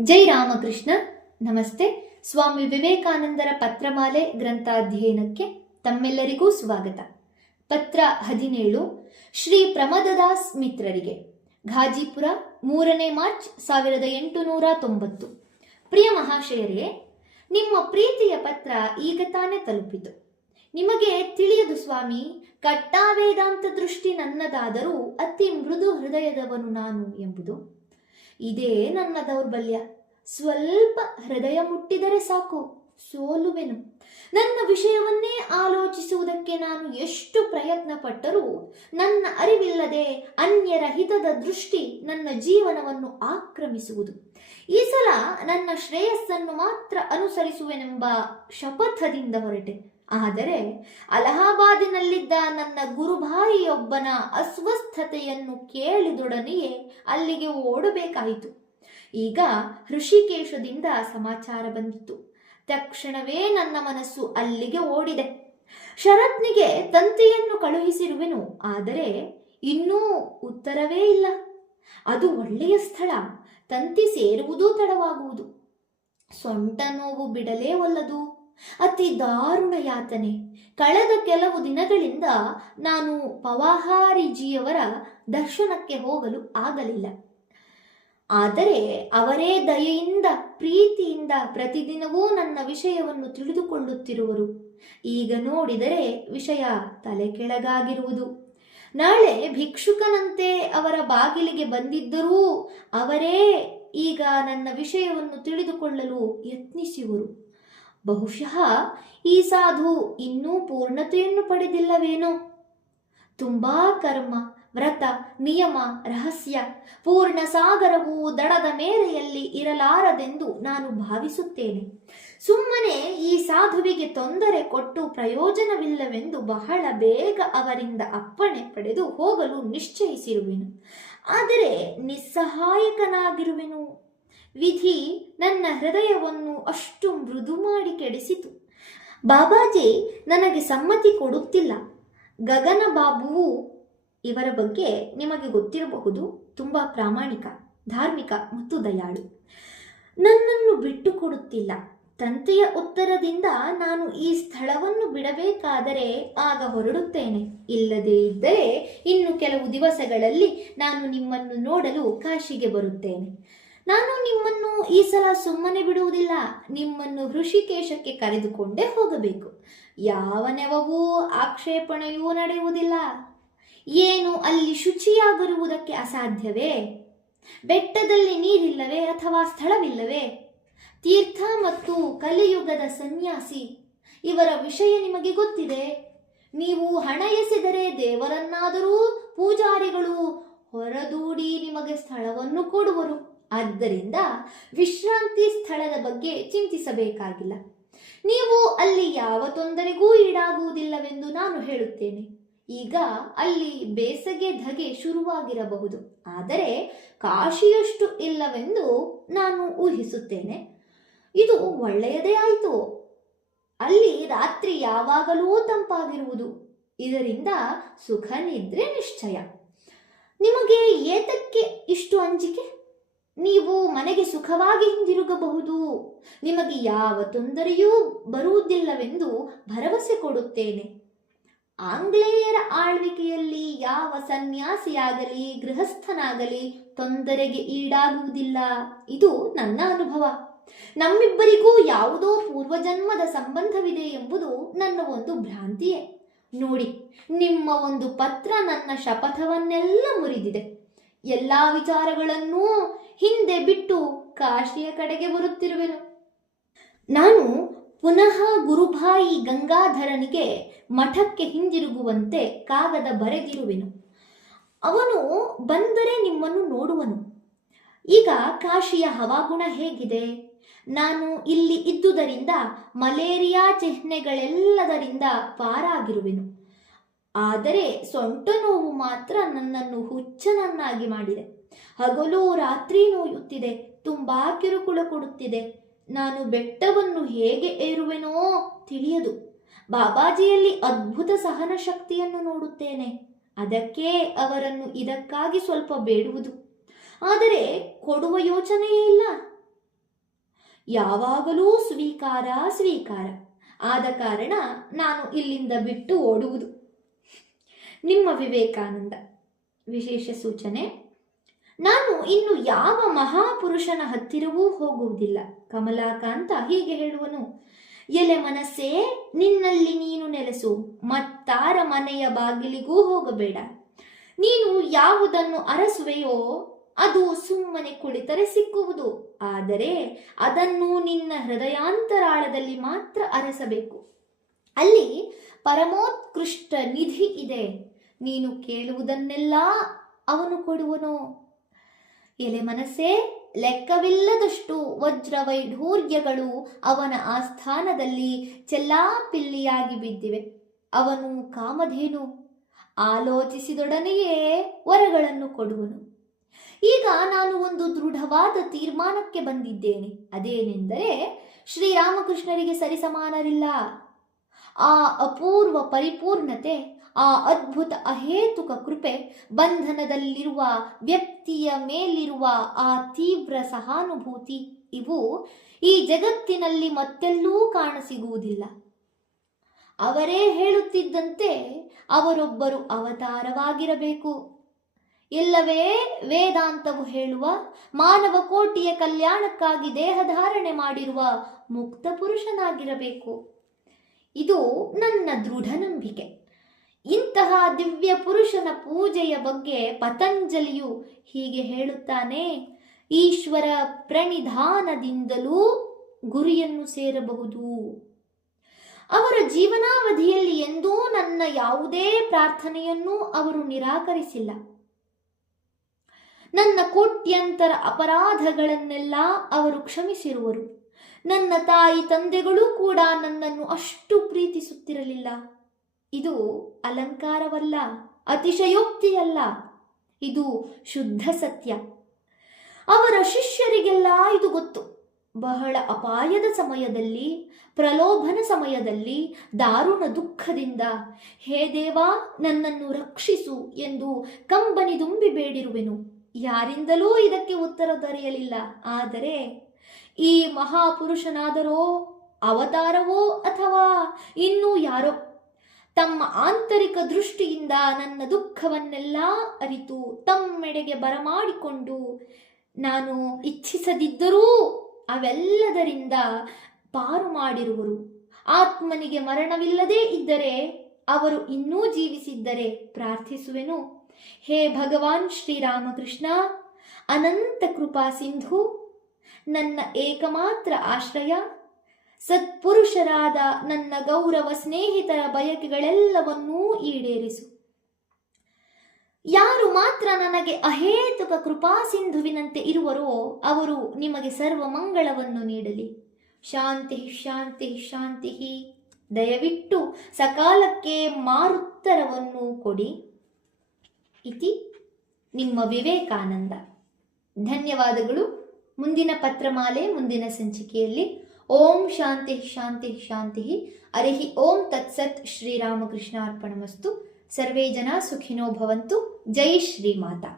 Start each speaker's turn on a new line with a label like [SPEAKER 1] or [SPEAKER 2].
[SPEAKER 1] ಜೈ ರಾಮಕೃಷ್ಣ. ನಮಸ್ತೆ. ಸ್ವಾಮಿ ವಿವೇಕಾನಂದರ ಪತ್ರಮಾಲೆ ಗ್ರಂಥಾಧ್ಯಯನಕ್ಕೆ ತಮ್ಮೆಲ್ಲರಿಗೂ ಸ್ವಾಗತ. ಪತ್ರ ಹದಿನೇಳು. ಶ್ರೀ ಪ್ರಮದದಾಸ್ ಮಿತ್ರರಿಗೆ. ಘಾಜಿಪುರ, ಮೂರನೇ ಮಾರ್ಚ್, ಸಾವಿರದ ಎಂಟುನೂರ ತೊಂಬತ್ತು. ಪ್ರಿಯ ಮಹಾಶಯರೇ, ನಿಮ್ಮ ಪ್ರೀತಿಯ ಪತ್ರ ಈಗ ತಾನೇ ತಲುಪಿತು. ನಿಮಗೆ ತಿಳಿಯದು ಸ್ವಾಮಿ ಕಟ್ಟಾ ವೇದಾಂತ ದೃಷ್ಟಿ ನನ್ನದಾದರೂ ಅತಿ ಮೃದು ಹೃದಯದವನು ನಾನು ಎಂಬುದು. ಇದೇ ನನ್ನ ದೌರ್ಬಲ್ಯ. ಸ್ವಲ್ಪ ಹೃದಯ ಮುಟ್ಟಿದರೆ ಸಾಕು, ಸೋಲುವೆನು. ನನ್ನ ವಿಷಯವನ್ನೇ ಆಲೋಚಿಸುವುದಕ್ಕೆ ನಾನು ಎಷ್ಟು ಪ್ರಯತ್ನ ಪಟ್ಟರೂ ನನ್ನ ಅರಿವಿಲ್ಲದೆ ಅನ್ಯರ ಹಿತದ ದೃಷ್ಟಿ ನನ್ನ ಜೀವನವನ್ನು ಆಕ್ರಮಿಸುವುದು. ಈ ಸಲ ನನ್ನ ಶ್ರೇಯಸ್ಸನ್ನು ಮಾತ್ರ ಅನುಸರಿಸುವೆನೆಂಬ ಶಪಥದಿಂದ ಹೊರಟೆ. ಆದರೆ ಅಲಹಾಬಾದಿನಲ್ಲಿದ್ದ ನನ್ನ ಗುರುಭಾಯಿಯೊಬ್ಬನ ಅಸ್ವಸ್ಥತೆಯನ್ನು ಕೇಳಿದೊಡನೆಯೇ ಅಲ್ಲಿಗೆ ಓಡಬೇಕಾಯಿತು. ಈಗ ಋಷಿಕೇಶದಿಂದ ಸಮಾಚಾರ ಬಂದಿತ್ತು ತಕ್ಷಣವೇ ನನ್ನ ಮನಸ್ಸು ಅಲ್ಲಿಗೆ ಓಡಿದೆ. ಶರತ್ನಿಗೆ ತಂತಿಯನ್ನು ಕಳುಹಿಸಿರುವೆನು, ಆದರೆ ಇನ್ನೂ ಉತ್ತರವೇ ಇಲ್ಲ. ಅದು ಒಳ್ಳೆಯ ಸ್ಥಳ, ತಂತಿ ಸೇರುವುದೂ ತಡವಾಗುವುದು. ಸೊಂಟ ನೋವು ಬಿಡಲೇ ಒಲ್ಲದು. ಅತಿ ದಾರುಣ ಯಾತನೆ. ಕಳೆದ ಕೆಲವು ದಿನಗಳಿಂದ ನಾನು ಪವಾಹಾರಿಜಿಯವರ ದರ್ಶನಕ್ಕೆ ಹೋಗಲು ಆಗಲಿಲ್ಲ. ಆದರೆ ಅವರೇ ದಯೆಯಿಂದ, ಪ್ರೀತಿಯಿಂದ ಪ್ರತಿದಿನವೂ ನನ್ನ ವಿಷಯವನ್ನು ತಿಳಿದುಕೊಳ್ಳುತ್ತಿರುವರು. ಈಗ ನೋಡಿದರೆ ವಿಷಯ ತಲೆ ಕೆಳಗಾಗಿರುವುದು. ನಾಳೆ ಭಿಕ್ಷುಕನಂತೆ ಅವರ ಬಾಗಿಲಿಗೆ ಬಂದಿದ್ದರೂ ಅವರೇ ಈಗ ನನ್ನ ವಿಷಯವನ್ನು ತಿಳಿದುಕೊಳ್ಳಲು ಯತ್ನಿಸುವರು. ಬಹುಶಃ ಈ ಸಾಧು ಇನ್ನೂ ಪೂರ್ಣತೆಯನ್ನು ಪಡೆದಿಲ್ಲವೇನೋ? ತುಂಬಾ ಕರ್ಮ, ವ್ರತ, ನಿಯಮ, ರಹಸ್ಯ, ಪೂರ್ಣ ಸಾಗರವು ದಡದ ಮೇರೆಯಲ್ಲಿ ಇರಲಾರದೆಂದು ನಾನು ಭಾವಿಸುತ್ತೇನೆ. ಸುಮ್ಮನೆ ಈ ಸಾಧುವಿಗೆ ತೊಂದರೆ ಕೊಟ್ಟು ಪ್ರಯೋಜನವಿಲ್ಲವೆಂದು ಬಹಳ ಬೇಗ ಅವರಿಂದ ಅಪ್ಪಣೆ ಪಡೆದು ಹೋಗಲು ನಿಶ್ಚಯಿಸಿರುವೆನು. ಆದರೆ ನಿಸ್ಸಹಾಯಕನಾಗಿರುವೆನು. ವಿಧಿ ನನ್ನ ಹೃದಯವನ್ನು ಅಷ್ಟು ಮೃದು ಮಾಡಿ ಕೆಡಿಸಿತು. ಬಾಬಾಜಿ ನನಗೆ ಸಮ್ಮತಿ ಕೊಡುತ್ತಿಲ್ಲ. ಗಗನ ಬಾಬುವು ಇವರ ಬಗ್ಗೆ ನಿಮಗೆ ಗೊತ್ತಿರಬಹುದು. ತುಂಬ ಪ್ರಾಮಾಣಿಕ, ಧಾರ್ಮಿಕ ಮತ್ತು ದಯಾಳು. ನನ್ನನ್ನು ಬಿಟ್ಟು ಕೊಡುತ್ತಿಲ್ಲ ತಂತೆಯ ಉತ್ತರದಿಂದ ನಾನು ಈ ಸ್ಥಳವನ್ನು ಬಿಡಬೇಕಾದರೆ ಆಗ ಹೊರಡುತ್ತೇನೆ. ಇಲ್ಲದೇ ಇದ್ದರೆ ಇನ್ನು ಕೆಲವು ದಿವಸಗಳಲ್ಲಿ ನಾನು ನಿಮ್ಮನ್ನು ನೋಡಲು ಕಾಶಿಗೆ ಬರುತ್ತೇನೆ. ನಾನು ನಿಮ್ಮನ್ನು ಈ ಸಲ ಸುಮ್ಮನೆ ಬಿಡುವುದಿಲ್ಲ. ನಿಮ್ಮನ್ನು ಋಷಿಕೇಶಕ್ಕೆ ಕರೆದುಕೊಂಡೇ ಹೋಗಬೇಕು. ಯಾವ ನೆವವೂ ಆಕ್ಷೇಪಣೆಯೂ ನಡೆಯುವುದಿಲ್ಲ. ಏನು ಅಲ್ಲಿ ಶುಚಿಯಾಗಿರುವುದಕ್ಕೆ ಅಸಾಧ್ಯವೇ? ಬೆಟ್ಟದಲ್ಲಿ ನೀರಿಲ್ಲವೇ ಅಥವಾ ಸ್ಥಳವಿಲ್ಲವೇ? ತೀರ್ಥ ಮತ್ತು ಕಲಿಯುಗದ ಸನ್ಯಾಸಿ, ಇವರ ವಿಷಯ ನಿಮಗೆ ಗೊತ್ತಿದೆ. ನೀವು ಹಣ ಎಸೆದರೆ ದೇವರನ್ನಾದರೂ ಪೂಜಾರಿಗಳು ಹೊರದೂಡಿ ನಿಮಗೆ ಸ್ಥಳವನ್ನು ಕೊಡುವರು. ಆದ್ದರಿಂದ ವಿಶ್ರಾಂತಿ ಸ್ಥಳದ ಬಗ್ಗೆ ಚಿಂತಿಸಬೇಕಾಗಿಲ್ಲ. ನೀವು ಅಲ್ಲಿ ಯಾವ ತೊಂದರೆಗೂ ಈಡಾಗುವುದಿಲ್ಲವೆಂದು ನಾನು ಹೇಳುತ್ತೇನೆ. ಈಗ ಅಲ್ಲಿ ಬೇಸಗೆ ಧಗೆ ಶುರುವಾಗಿರಬಹುದು. ಆದರೆ ಕಾಶಿಯಷ್ಟು ಇಲ್ಲವೆಂದು ನಾನು ಊಹಿಸುತ್ತೇನೆ. ಇದು ಒಳ್ಳೆಯದೇ ಆಯಿತು. ಅಲ್ಲಿ ರಾತ್ರಿ ಯಾವಾಗಲೂ ತಂಪಾಗಿರುವುದು. ಇದರಿಂದ ಸುಖ ನಿದ್ರೆ ನಿಶ್ಚಯ. ನಿಮಗೆ ಏತಕ್ಕೆ ಇಷ್ಟು ಅಂಜಿಕೆ? ನೀವು ಮನೆಗೆ ಸುಖವಾಗಿ ಹಿಂದಿರುಗಬಹುದು. ನಿಮಗೆ ಯಾವ ತೊಂದರೆಯೂ ಬರುವುದಿಲ್ಲವೆಂದು ಭರವಸೆ ಕೊಡುತ್ತೇನೆ. ಆಂಗ್ಲೇಯರ ಆಳ್ವಿಕೆಯಲ್ಲಿ ಯಾವ ಸನ್ಯಾಸಿಯಾಗಲಿ, ಗೃಹಸ್ಥನಾಗಲಿ ತೊಂದರೆಗೆ ಈಡಾಗುವುದಿಲ್ಲ. ಇದು ನನ್ನ ಅನುಭವ. ನಮ್ಮಿಬ್ಬರಿಗೂ ಯಾವುದೋ ಪೂರ್ವಜನ್ಮದ ಸಂಬಂಧವಿದೆ ಎಂಬುದು ನನ್ನ ಒಂದು ಭ್ರಾಂತಿಯೇ. ನೋಡಿ, ನಿಮ್ಮ ಒಂದು ಪತ್ರ ನನ್ನ ಶಪಥವನ್ನೆಲ್ಲ ಮುರಿದಿದೆ. ಎಲ್ಲ ವಿಚಾರಗಳನ್ನೂ ಹಿಂದೆ ಬಿಟ್ಟು ಕಾಶಿಯ ಕಡೆಗೆ ಬರುತ್ತಿರುವೆನು. ನಾನು ಪುನಃ ಗುರುಭಾಯಿ ಗಂಗಾಧರನಿಗೆ ಮಠಕ್ಕೆ ಹಿಂದಿರುಗುವಂತೆ ಕಾಗದ ಬರೆದಿರುವೆನು. ಅವನು ಬಂದರೆ ನಿಮ್ಮನ್ನು ನೋಡುವನು. ಈಗ ಕಾಶಿಯ ಹವಾಗುಣ ಹೇಗಿದೆ? ನಾನು ಇಲ್ಲಿ ಇದ್ದುದರಿಂದ ಮಲೇರಿಯಾ ಚಿಹ್ನೆಗಳೆಲ್ಲದರಿಂದ ಪಾರಾಗಿರುವೆನು. ಆದರೆ ಸೊಂಟ ನೋವು ಮಾತ್ರ ನನ್ನನ್ನು ಹುಚ್ಚನನ್ನಾಗಿ ಮಾಡಿದೆ. ಹಗಲು ರಾತ್ರಿ ನೋಯುತ್ತಿದೆ, ತುಂಬಾ ಕಿರುಕುಳ ಕೊಡುತ್ತಿದೆ. ನಾನು ಬೆಟ್ಟವನ್ನು ಹೇಗೆ ಏರುವೆನೋ ತಿಳಿಯದು. ಬಾಬಾಜಿಯಲ್ಲಿ ಅದ್ಭುತ ಸಹನ ಶಕ್ತಿಯನ್ನು ನೋಡುತ್ತೇನೆ. ಅದಕ್ಕೆ ಅವರನ್ನು ಇದಕ್ಕಾಗಿ ಸ್ವಲ್ಪ ಬೇಡುವುದು. ಆದರೆ ಕೊಡುವ ಯೋಚನೆಯೇ ಇಲ್ಲ. ಯಾವಾಗಲೂ ಸ್ವೀಕಾರ ಸ್ವೀಕಾರ. ಆದ ಕಾರಣ ನಾನು ಇಲ್ಲಿಂದ ಬಿಟ್ಟು ಓಡುವುದು. ನಿಮ್ಮ ವಿವೇಕಾನಂದ. ವಿಶೇಷ ಸೂಚನೆ. ನಾನು ಇನ್ನು ಯಾವ ಮಹಾಪುರುಷನ ಹತ್ತಿರವೂ ಹೋಗುವುದಿಲ್ಲ. ಕಮಲಾಕಾಂತ ಹೀಗೆ ಹೇಳುವನು. ಎಲೆ ಮನಸ್ಸೇ, ನಿನ್ನಲ್ಲಿ ನೀನು ನೆಲೆಸು. ಮತ್ತಾರ ಮನೆಯ ಬಾಗಿಲಿಗೂ ಹೋಗಬೇಡ. ನೀನು ಯಾವುದನ್ನು ಅರಸುವೆಯೋ, ಅದು ಸುಮ್ಮನೆ ಕುಳಿತರೆ ಸಿಕ್ಕುವುದು. ಆದರೆ ಅದನ್ನು ನಿನ್ನ ಹೃದಯಾಂತರಾಳದಲ್ಲಿ ಮಾತ್ರ ಅರಸಬೇಕು. ಅಲ್ಲಿ ಪರಮೋತ್ಕೃಷ್ಟ ನಿಧಿ ಇದೆ. ನೀನು ಕೇಳುವುದನ್ನೆಲ್ಲ ಅವನು ಕೊಡುವನು. ಎಲೆ ಮನಸ್ಸೇ, ಲೆಕ್ಕವಿಲ್ಲದಷ್ಟು ವಜ್ರ ವೈಢೂರ್ಯಗಳು ಅವನ ಆಸ್ಥಾನದಲ್ಲಿ ಚೆಲ್ಲಾಪಿಲ್ಲಿಯಾಗಿ ಬಿದ್ದಿವೆ. ಅವನು ಕಾಮಧೇನು, ಆಲೋಚಿಸಿದೊಡನೆಯೇ ವರಗಳನ್ನು ಕೊಡುವನು. ಈಗ ನಾನು ಒಂದು ದೃಢವಾದ ತೀರ್ಮಾನಕ್ಕೆ ಬಂದಿದ್ದೇನೆ. ಅದೇನೆಂದರೆ, ಶ್ರೀರಾಮಕೃಷ್ಣರಿಗೆ ಸರಿಸಮಾನರಿಲ್ಲ. ಆ ಅಪೂರ್ವ ಪರಿಪೂರ್ಣತೆ ಆ ಅದ್ಭುತ ಅಹೇತುಕ ಕೃಪೆ ಬಂಧನದಲ್ಲಿರುವ ವ್ಯಕ್ತಿಯ ಮೇಲಿರುವ ಆ ತೀವ್ರ ಸಹಾನುಭೂತಿ, ಇವು ಈ ಜಗತ್ತಿನಲ್ಲಿ ಮತ್ತೆಲ್ಲೂ ಕಾಣಸಿಗುವುದಿಲ್ಲ. ಅವರೇ ಹೇಳುತ್ತಿದ್ದಂತೆ ಅವರೊಬ್ಬರು ಅವತಾರವಾಗಿರಬೇಕು. ಇಲ್ಲವೇ, ವೇದಾಂತವು ಹೇಳುವ ಮಾನವ ಕೋಟಿಯ ಕಲ್ಯಾಣಕ್ಕಾಗಿ ದೇಹಧಾರಣೆ ಮಾಡಿರುವ ಮುಕ್ತ ಪುರುಷನಾಗಿರಬೇಕು. ಇದು ನನ್ನ ದೃಢ ನಂಬಿಕೆ ಇಂತಹ ದಿವ್ಯ ಪುರುಷನ ಪೂಜೆಯ ಬಗ್ಗೆ ಪತಂಜಲಿಯು ಹೀಗೆ ಹೇಳುತ್ತಾನೆ, ಈಶ್ವರ ಪ್ರಣಿಧಾನದಿಂದಲೂ ಗುರಿಯನ್ನು ಸೇರಬಹುದು. ಅವರ ಜೀವನಾವಧಿಯಲ್ಲಿ ಎಂದೂ ನನ್ನ ಯಾವುದೇ ಪ್ರಾರ್ಥನೆಯನ್ನು ಅವರು ನಿರಾಕರಿಸಿಲ್ಲ. ನನ್ನ ಕೋಟ್ಯಂತರ ಅಪರಾಧಗಳನ್ನೆಲ್ಲ ಅವರು ಕ್ಷಮಿಸಿರುವರು. ನನ್ನ ತಾಯಿ ತಂದೆಗಳು ಕೂಡ ನನ್ನನ್ನು ಅಷ್ಟು ಪ್ರೀತಿಸುತ್ತಿರಲಿಲ್ಲ. ಇದು ಅಲಂಕಾರವಲ್ಲ, ಅತಿಶಯೋಕ್ತಿಯಲ್ಲ. ಇದು ಶುದ್ಧ ಸತ್ಯ. ಅವರ ಶಿಷ್ಯರಿಗೆಲ್ಲ ಇದು ಗೊತ್ತು. ಬಹಳ ಅಪಾಯದ ಸಮಯದಲ್ಲಿ, ಪ್ರಲೋಭನ ಸಮಯದಲ್ಲಿ, ದಾರುಣ ದುಃಖದಿಂದ, ಹೇ ದೇವಾ, ನನ್ನನ್ನು ರಕ್ಷಿಸು ಎಂದು ಕಂಬನಿ ದುಂಬಿ ಬೇಡಿರುವೆನು. ಯಾರಿಂದಲೂ ಇದಕ್ಕೆ ಉತ್ತರ ದೊರೆಯಲಿಲ್ಲ. ಆದರೆ, ಈ ಮಹಾಪುರುಷನಾದರೋ ಅವತಾರವೋ ಅಥವಾ ಇನ್ನೂ ಯಾರೋ ತಮ್ಮ ಆಂತರಿಕ ದೃಷ್ಟಿಯಿಂದ ನನ್ನ ದುಃಖವನ್ನೆಲ್ಲ ಅರಿತು ತಮ್ಮೆಡೆಗೆ ಬರಮಾಡಿಕೊಂಡು ನಾನು ಇಚ್ಛಿಸದಿದ್ದರೂ ಅವೆಲ್ಲದರಿಂದ ಪಾರು ಮಾಡಿರುವರು. ಆತ್ಮನಿಗೆ ಮರಣವಿಲ್ಲದೇ ಇದ್ದರೆ ಅವರು ಇನ್ನೂ ಜೀವಿಸಿದ್ದರೆ ಪ್ರಾರ್ಥಿಸುವೆನು. ಹೇ ಭಗವಾನ್ ಶ್ರೀರಾಮಕೃಷ್ಣ, ಅನಂತ ಕೃಪಾ ಸಿಂಧು, ನನ್ನ ಏಕಮಾತ್ರ ಆಶ್ರಯ. ಸತ್ಪುರುಷರಾದ ನನ್ನ ಗೌರವ ಸ್ನೇಹಿತರ ಬಯಕೆಗಳೆಲ್ಲವನ್ನೂ ಈಡೇರಿಸು. ಯಾರು ಮಾತ್ರ ನನಗೆ ಅಹೇತುಕ ಕೃಪಾ ಸಿಂಧುವಿನಂತೆ ಇರುವರೋ ಅವರು ನಿಮಗೆ ಸರ್ವ ಮಂಗಳವನ್ನು ನೀಡಲಿ. ಶಾಂತಿ ಶಾಂತಿ ಶಾಂತಿ ದಯವಿಟ್ಟು ಸಕಾಲಕ್ಕೆ ಮಾರುತ್ತರವನ್ನು ಕೊಡಿ. ಇತಿ ನಿಮ್ಮ ವಿವೇಕಾನಂದ. ಧನ್ಯವಾದಗಳು. ಮುಂದಿನ ಪತ್ರಮಾಲೆ, ಮುಂದಿನ ಸಂಚಿಕೆಯಲ್ಲಿ ಓಂ ಶಾಂತಿ ಶಾಂತಿ ಶಾಂತಿ ಹರಿ ಓಂ ತತ್ಸತ್ ಶ್ರೀರಾಮಕೃಷ್ಣ ಅರ್ಪಣಮಸ್ತು ಸರ್ವೇ ಜನ ಸುಖಿನೋ ಭವಂತು ಜೈ ಶ್ರೀಮಾತಾ